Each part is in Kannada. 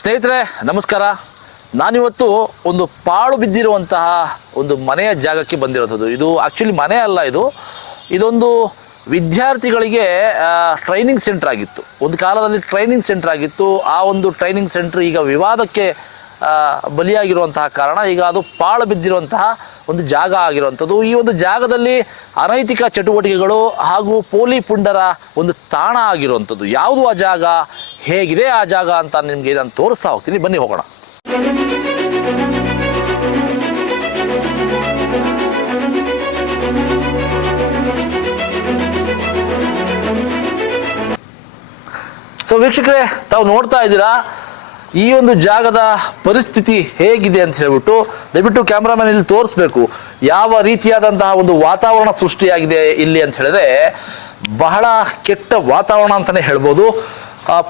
ಸ್ನೇಹಿತರೆ ನಮಸ್ಕಾರ. ನಾನಿವತ್ತು ಒಂದು ಪಾಳು ಬಿದ್ದಿರುವಂತಹ ಒಂದು ಮನೆಯ ಜಾಗಕ್ಕೆ ಬಂದಿರೋದು. ಇದು ಆಕ್ಚುಲಿ ಮನೆ ಅಲ್ಲ, ಇದೊಂದು ವಿದ್ಯಾರ್ಥಿಗಳಿಗೆ ಟ್ರೈನಿಂಗ್ ಸೆಂಟರ್ ಆಗಿತ್ತು. ಒಂದು ಕಾಲದಲ್ಲಿ ಟ್ರೈನಿಂಗ್ ಸೆಂಟರ್ ಆಗಿತ್ತು. ಆ ಒಂದು ಟ್ರೈನಿಂಗ್ ಸೆಂಟರ್ ಈಗ ವಿವಾದಕ್ಕೆ ಬಲಿಯಾಗಿರುವಂತಹ ಕಾರಣ ಈಗ ಅದು ಪಾಳು ಬಿದ್ದಿರುವಂತಹ ಒಂದು ಜಾಗ ಆಗಿರುವಂಥದ್ದು. ಈ ಒಂದು ಜಾಗದಲ್ಲಿ ಅನೈತಿಕ ಚಟುವಟಿಕೆಗಳು ಹಾಗೂ ಪೋಲಿ ಪುಂಡರ ಒಂದು ತಾಣ ಆಗಿರುವಂಥದ್ದು. ಯಾವುದು ಆ ಜಾಗ, ಹೇಗಿದೆ ಆ ಜಾಗ ಅಂತ ನಿಮಗೆ ನಾನು ತೋರಿಸ್ತಾ ಹೋಗ್ತೀನಿ. ಬನ್ನಿ ಹೋಗೋಣ. ಸೊ ವೀಕ್ಷಕರೇ, ತಾವು ನೋಡ್ತಾ ಇದ್ದೀರಾ ಈ ಒಂದು ಜಾಗದ ಪರಿಸ್ಥಿತಿ ಹೇಗಿದೆ ಅಂತ ಹೇಳ್ಬಿಟ್ಟು. ದಯವಿಟ್ಟು ಕ್ಯಾಮ್ರಾಮನ್ ಇಲ್ಲಿ ತೋರಿಸ್ಬೇಕು ಯಾವ ರೀತಿಯಾದಂತಹ ಒಂದು ವಾತಾವರಣ ಸೃಷ್ಟಿಯಾಗಿದೆ ಇಲ್ಲಿ ಅಂತ ಹೇಳಿದ್ರೆ ಬಹಳ ಕೆಟ್ಟ ವಾತಾವರಣ ಅಂತಾನೆ ಹೇಳ್ಬೋದು.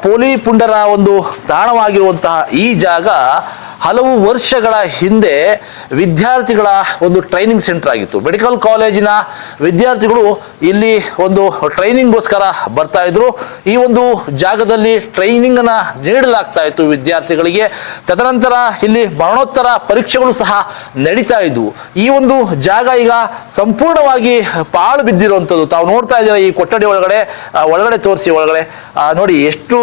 ಪೋಲಿ ಪುಂಡರ ಒಂದು ತಾಣವಾಗಿರುವಂತಹ ಈ ಜಾಗ ಹಲವು ವರ್ಷಗಳ ಹಿಂದೆ ವಿದ್ಯಾರ್ಥಿಗಳ ಒಂದು ಟ್ರೈನಿಂಗ್ ಸೆಂಟರ್ ಆಗಿತ್ತು. ಮೆಡಿಕಲ್ ಕಾಲೇಜಿನ ವಿದ್ಯಾರ್ಥಿಗಳು ಇಲ್ಲಿ ಒಂದು ಟ್ರೈನಿಂಗ್ಗೋಸ್ಕರ ಬರ್ತಾ ಇದ್ರು. ಈ ಒಂದು ಜಾಗದಲ್ಲಿ ಟ್ರೈನಿಂಗ್ ಅನ್ನ ನೀಡಲಾಗ್ತಾ ಇತ್ತು ವಿದ್ಯಾರ್ಥಿಗಳಿಗೆ. ತದನಂತರ ಇಲ್ಲಿ ಮರಣೋತ್ತರ ಪರೀಕ್ಷೆಗಳು ಸಹ ನಡೀತಾ ಇದ್ವು. ಈ ಒಂದು ಜಾಗ ಈಗ ಸಂಪೂರ್ಣವಾಗಿ ಪಾಳು ಬಿದ್ದಿರುವಂಥದ್ದು. ತಾವು ನೋಡ್ತಾ ಇದ್ದೀರಾ ಈ ಕೊಠಡಿ ಒಳಗಡೆ ತೋರಿಸಿ. ಒಳಗಡೆ ನೋಡಿ ಎಷ್ಟು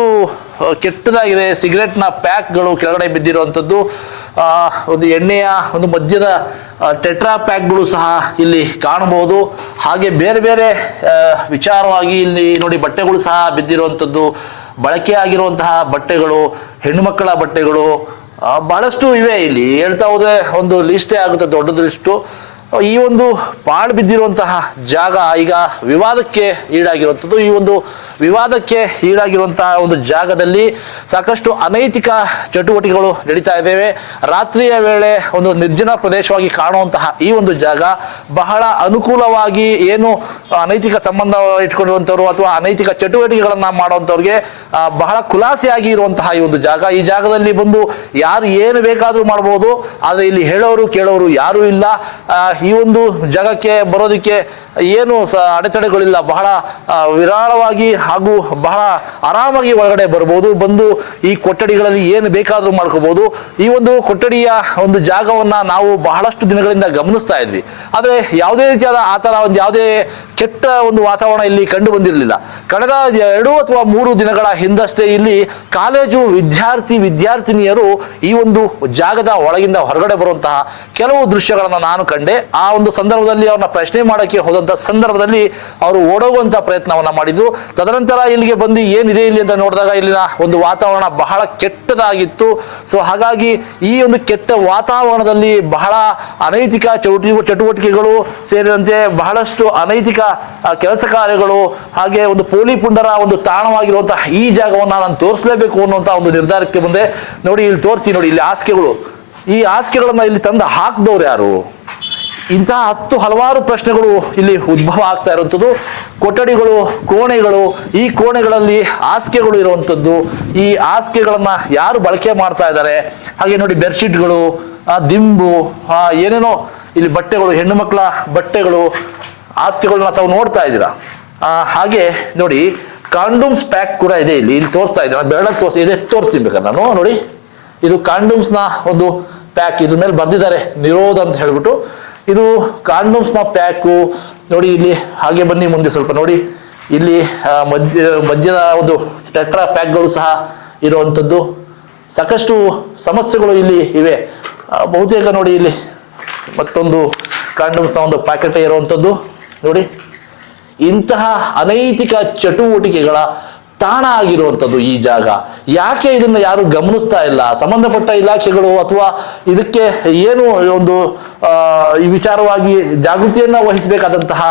ಕೆಟ್ಟದಾಗಿದೆ. ಸಿಗರೆಟ್ನ ಪ್ಯಾಕ್ಗಳು ಕೆಳಗಡೆ ಬಿದ್ದಿರುವಂಥದ್ದು, ಒಂದು ಎಣ್ಣೆಯ ಒಂದು ಮದ್ಯದ ಟೆಟ್ರಾ ಪ್ಯಾಕ್ಗಳು ಸಹ ಇಲ್ಲಿ ಕಾಣಬಹುದು. ಹಾಗೆ ಬೇರೆ ಬೇರೆ ವಿಚಾರವಾಗಿ ಇಲ್ಲಿ ನೋಡಿ ಬಟ್ಟೆಗಳು ಸಹ ಬಿದ್ದಿರುವಂಥದ್ದು, ಬಳಕೆ ಆಗಿರುವಂತಹ ಬಟ್ಟೆಗಳು, ಹೆಣ್ಣು ಮಕ್ಕಳ ಬಟ್ಟೆಗಳು ಬಹಳಷ್ಟು ಇವೆ. ಇಲ್ಲಿ ಹೇಳ್ತಾ ಹೋದ್ರೆ ಒಂದು ಲಿಸ್ಟೇ ಆಗುತ್ತೆ, ದೊಡ್ಡದು ಲಿಸ್ಟು. ಈ ಒಂದು ಪಾಳು ಬಿದ್ದಿರುವಂತಹ ಜಾಗ ಈಗ ವಿವಾದಕ್ಕೆ ಈಡಾಗಿರುವಂಥದ್ದು. ಈ ಒಂದು ವಿವಾದಕ್ಕೆ ಈಡಾಗಿರುವಂತಹ ಒಂದು ಜಾಗದಲ್ಲಿ ಸಾಕಷ್ಟು ಅನೈತಿಕ ಚಟುವಟಿಕೆಗಳು ನಡೀತಾ ಇದ್ದೇವೆ. ರಾತ್ರಿಯ ವೇಳೆ ಒಂದು ನಿರ್ಜನ ಪ್ರದೇಶವಾಗಿ ಕಾಣುವಂತಹ ಈ ಒಂದು ಜಾಗ ಬಹಳ ಅನುಕೂಲವಾಗಿ ಏನು ಅನೈತಿಕ ಸಂಬಂಧ ಇಟ್ಕೊಂಡಿರುವಂಥವ್ರು ಅಥವಾ ಅನೈತಿಕ ಚಟುವಟಿಕೆಗಳನ್ನ ಮಾಡುವಂಥವ್ರಿಗೆ ಬಹಳ ಖುಲಾಸೆಯಾಗಿ ಇರುವಂತಹ ಈ ಒಂದು ಜಾಗ. ಈ ಜಾಗದಲ್ಲಿ ಬಂದು ಯಾರು ಏನು ಬೇಕಾದರೂ ಮಾಡ್ಬೋದು, ಆದರೆ ಇಲ್ಲಿ ಹೇಳೋರು ಕೇಳೋರು ಯಾರೂ ಇಲ್ಲ. ಈ ಒಂದು ಜಾಗಕ್ಕೆ ಬರೋದಕ್ಕೆ ಏನು ಅಡೆತಡೆಗಳಿಲ್ಲ. ಬಹಳ ವಿರಾಳವಾಗಿ ಹಾಗೂ ಬಹಳ ಆರಾಮಾಗಿ ಒಳಗಡೆ ಬರ್ಬೋದು. ಬಂದು ಈ ಕೊಠಡಿಗಳಲ್ಲಿ ಏನು ಬೇಕಾದರೂ ಮಾಡ್ಕೋಬಹುದು. ಈ ಒಂದು ಕೊಠಡಿಯ ಒಂದು ಜಾಗವನ್ನ ನಾವು ಬಹಳಷ್ಟು ದಿನಗಳಿಂದ ಗಮನಿಸ್ತಾ ಇದ್ವಿ. ಆದರೆ ಯಾವುದೇ ರೀತಿಯಾದ ಆ ಥರ ಒಂದು ಯಾವುದೇ ಕೆಟ್ಟ ಒಂದು ವಾತಾವರಣ ಇಲ್ಲಿ ಕಂಡು ಬಂದಿರಲಿಲ್ಲ. ಕಳೆದ 2 ಅಥವಾ 3 ದಿನಗಳ ಹಿಂದಷ್ಟೇ ಇಲ್ಲಿ ಕಾಲೇಜು ವಿದ್ಯಾರ್ಥಿನಿಯರು ಈ ಒಂದು ಜಾಗದ ಒಳಗಿಂದ ಹೊರಗಡೆ ಬರುವಂತಹ ಕೆಲವು ದೃಶ್ಯಗಳನ್ನು ನಾನು ಕಂಡೆ. ಆ ಒಂದು ಸಂದರ್ಭದಲ್ಲಿ ಅವ್ರನ್ನ ಪ್ರಶ್ನೆ ಮಾಡೋಕ್ಕೆ ಹೋದಂಥ ಸಂದರ್ಭದಲ್ಲಿ ಅವರು ಓಡೋಗುವಂಥ ಪ್ರಯತ್ನವನ್ನ ಮಾಡಿದ್ರು. ತದನಂತರ ಇಲ್ಲಿಗೆ ಬಂದು ಏನಿದೆ ಇಲ್ಲಿ ಅಂತ ನೋಡಿದಾಗ ಇಲ್ಲಿನ ಒಂದು ವಾತಾವರಣ ಬಹಳ ಕೆಟ್ಟದಾಗಿತ್ತು. ಸೊ ಹಾಗಾಗಿ ಈ ಒಂದು ಕೆಟ್ಟ ವಾತಾವರಣದಲ್ಲಿ ಬಹಳ ಅನೈತಿಕ ಚಟುವಟಿಕೆಗಳು ಸೇರಿದಂತೆ ಬಹಳಷ್ಟು ಅನೈತಿಕ ಕೆಲಸ ಕಾರ್ಯಗಳು, ಹಾಗೆ ಒಂದು ಪೋಲಿ ಪುಂಡರ ಒಂದು ತಾಣವಾಗಿರುವಂತಹ ಈ ಜಾಗವನ್ನ ನಾನು ತೋರಿಸಲೇಬೇಕು ಅನ್ನುವಂಥ ಒಂದು ನಿರ್ಧಾರಕ್ಕೆ ಬಂದೆ. ನೋಡಿ ಇಲ್ಲಿ ತೋರಿಸಿ. ನೋಡಿ ಇಲ್ಲಿ ಹಾಸಿಗೆಗಳು, ಈ ಹಾಸಿಗೆಗಳನ್ನ ಇಲ್ಲಿ ತಂದು ಹಾಕಿದವ್ರು ಯಾರು? ಇಂತಹ ಹಲವಾರು ಪ್ರಶ್ನೆಗಳು ಇಲ್ಲಿ ಉದ್ಭವ ಆಗ್ತಾ ಇರುವಂಥದ್ದು. ಕೊಠಡಿಗಳು, ಕೋಣೆಗಳು, ಈ ಕೋಣೆಗಳಲ್ಲಿ ಹಾಸಿಗೆಗಳು ಇರುವಂಥದ್ದು. ಈ ಹಾಸಿಗೆಗಳನ್ನ ಯಾರು ಬಳಕೆ ಮಾಡ್ತಾ ಇದ್ದಾರೆ? ಹಾಗೆ ನೋಡಿ ಬೆಡ್ಶೀಟ್ಗಳು, ದಿಂಬು, ಏನೇನೋ ಇಲ್ಲಿ ಬಟ್ಟೆಗಳು, ಹೆಣ್ಣು ಮಕ್ಕಳ ಬಟ್ಟೆಗಳು, ಹಾಸಿಗೆಗಳನ್ನ ತಾವು ನೋಡ್ತಾ ಇದ್ದೀರಾ. ಹಾಗೆ ನೋಡಿ ಕಾಂಡೋಮ್ಸ್ ಪ್ಯಾಕ್ ಕೂಡ ಇದೆ. ಇಲ್ಲಿ ತೋರಿಸ್ತಾ ಇದ್ದೀನಿ, ಬೆರಳಕ್ಕೆ ತೋರಿಸ್ತೀನಿ ಬೇಕಾದ್ರೆ ನಾನು. ನೋಡಿ ಇದು ಕಾಂಡೋಮ್ಸ್ನ ಒಂದು ಪ್ಯಾಕ್. ಇದ್ರ ಮೇಲೆ ಬರ್ದಿದ್ದಾರೆ ನಿರೋಧ ಅಂತ ಹೇಳ್ಬಿಟ್ಟು. ಇದು ಕಾಂಡೋಮ್ಸ್ನ ಪ್ಯಾಕು. ನೋಡಿ ಇಲ್ಲಿ ಹಾಗೆ ಬನ್ನಿ ಮುಂದೆ ಸ್ವಲ್ಪ ನೋಡಿ. ಇಲ್ಲಿ ಮದ್ಯದ ಒಂದು ಟೆಟ್ರಾ ಪ್ಯಾಕ್ಗಳು ಸಹ ಇರುವಂಥದ್ದು. ಸಾಕಷ್ಟು ಸಮಸ್ಯೆಗಳು ಇಲ್ಲಿ ಇವೆ. ಬಹುತೇಕ ನೋಡಿ ಇಲ್ಲಿ ಮತ್ತೊಂದು ಕಾಂಡೋಮ್ಸ್ನ ಒಂದು ಪ್ಯಾಕೆಟ್ ಇರುವಂಥದ್ದು. ನೋಡಿ ಇಂತಹ ಅನೈತಿಕ ಚಟುವಟಿಕೆಗಳ ತಾಣ ಆಗಿರುವಂಥದ್ದು ಈ ಜಾಗ. ಯಾಕೆ ಇದನ್ನ ಯಾರು ಗಮನಿಸ್ತಾ ಇಲ್ಲ? ಸಂಬಂಧಪಟ್ಟ ಇಲಾಖೆಗಳು ಅಥವಾ ಇದಕ್ಕೆ ಏನು ಒಂದು ಈ ವಿಚಾರವಾಗಿ ಜಾಗೃತಿಯನ್ನ ವಹಿಸಬೇಕಾದಂತಹ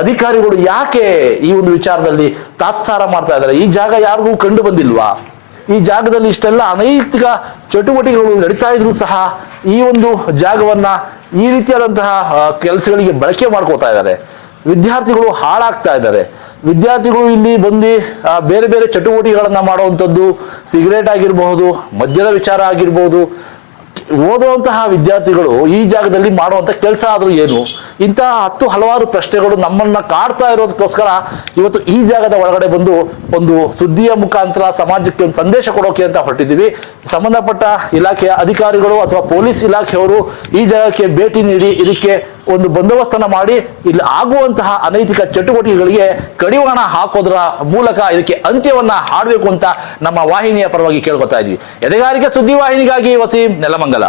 ಅಧಿಕಾರಿಗಳು ಯಾಕೆ ಈ ಒಂದು ವಿಚಾರದಲ್ಲಿ ತಾತ್ಸಾರ ಮಾಡ್ತಾ ಇದ್ದಾರೆ? ಈ ಜಾಗ ಯಾರಿಗೂ ಕಂಡು ಬಂದಿಲ್ವಾ? ಈ ಜಾಗದಲ್ಲಿ ಇಷ್ಟೆಲ್ಲ ಅನೈತಿಕ ಚಟುವಟಿಕೆಗಳು ನಡೀತಾ ಇದ್ರು ಸಹ ಈ ಒಂದು ಜಾಗವನ್ನ ಈ ರೀತಿಯಾದಂತಹ ಕೆಲಸಗಳಿಗೆ ಬಳಕೆ ಮಾಡ್ಕೋತಾ ಇದ್ದಾರೆ. ವಿದ್ಯಾರ್ಥಿಗಳು ಹಾಳಾಗ್ತಾ ಇದ್ದಾರೆ. ವಿದ್ಯಾರ್ಥಿಗಳು ಇಲ್ಲಿ ಬಂದು ಬೇರೆ ಬೇರೆ ಚಟುವಟಿಕೆಗಳನ್ನ ಮಾಡುವಂಥದ್ದು, ಸಿಗರೇಟ್ ಆಗಿರಬಹುದು, ಮದ್ಯದ ವಿಚಾರ ಆಗಿರ್ಬೋದು. ಓದುವಂತಹ ವಿದ್ಯಾರ್ಥಿಗಳು ಈ ಜಾಗದಲ್ಲಿ ಮಾಡುವಂಥ ಕೆಲಸ ಆದರೂ ಏನು? ಇಂತಹ ಹಲವಾರು ಪ್ರಶ್ನೆಗಳು ನಮ್ಮನ್ನ ಕಾಡ್ತಾ ಇರೋದಕ್ಕೋಸ್ಕರ ಇವತ್ತು ಈ ಜಾಗದ ಒಳಗಡೆ ಬಂದು ಒಂದು ಸುದ್ದಿಯ ಮುಖಾಂತರ ಸಮಾಜಕ್ಕೆ ಒಂದು ಸಂದೇಶ ಕೊಡೋಕೆ ಅಂತ ಹೊರಟಿದ್ದೀವಿ. ಸಂಬಂಧಪಟ್ಟ ಇಲಾಖೆಯ ಅಧಿಕಾರಿಗಳು ಅಥವಾ ಪೊಲೀಸ್ ಇಲಾಖೆಯವರು ಈ ಜಾಗಕ್ಕೆ ಭೇಟಿ ನೀಡಿ ಇದಕ್ಕೆ ಒಂದು ಬಂದೋಬಸ್ತನ್ನ ಮಾಡಿ ಇಲ್ಲಿ ಆಗುವಂತಹ ಅನೈತಿಕ ಚಟುವಟಿಕೆಗಳಿಗೆ ಕಡಿವಾಣ ಹಾಕೋದ್ರ ಮೂಲಕ ಇದಕ್ಕೆ ಅಂತ್ಯವನ್ನ ಹಾಡಬೇಕು ಅಂತ ನಮ್ಮ ವಾಹಿನಿಯ ಪರವಾಗಿ ಕೇಳ್ಕೊತಾ ಇದ್ವಿ. ಎದೆಗಾರಿಕೆ ಸುದ್ದಿ ವಾಹಿನಿಗಾಗಿ ವಸೀಂ ನೆಲಮಂಗಲ.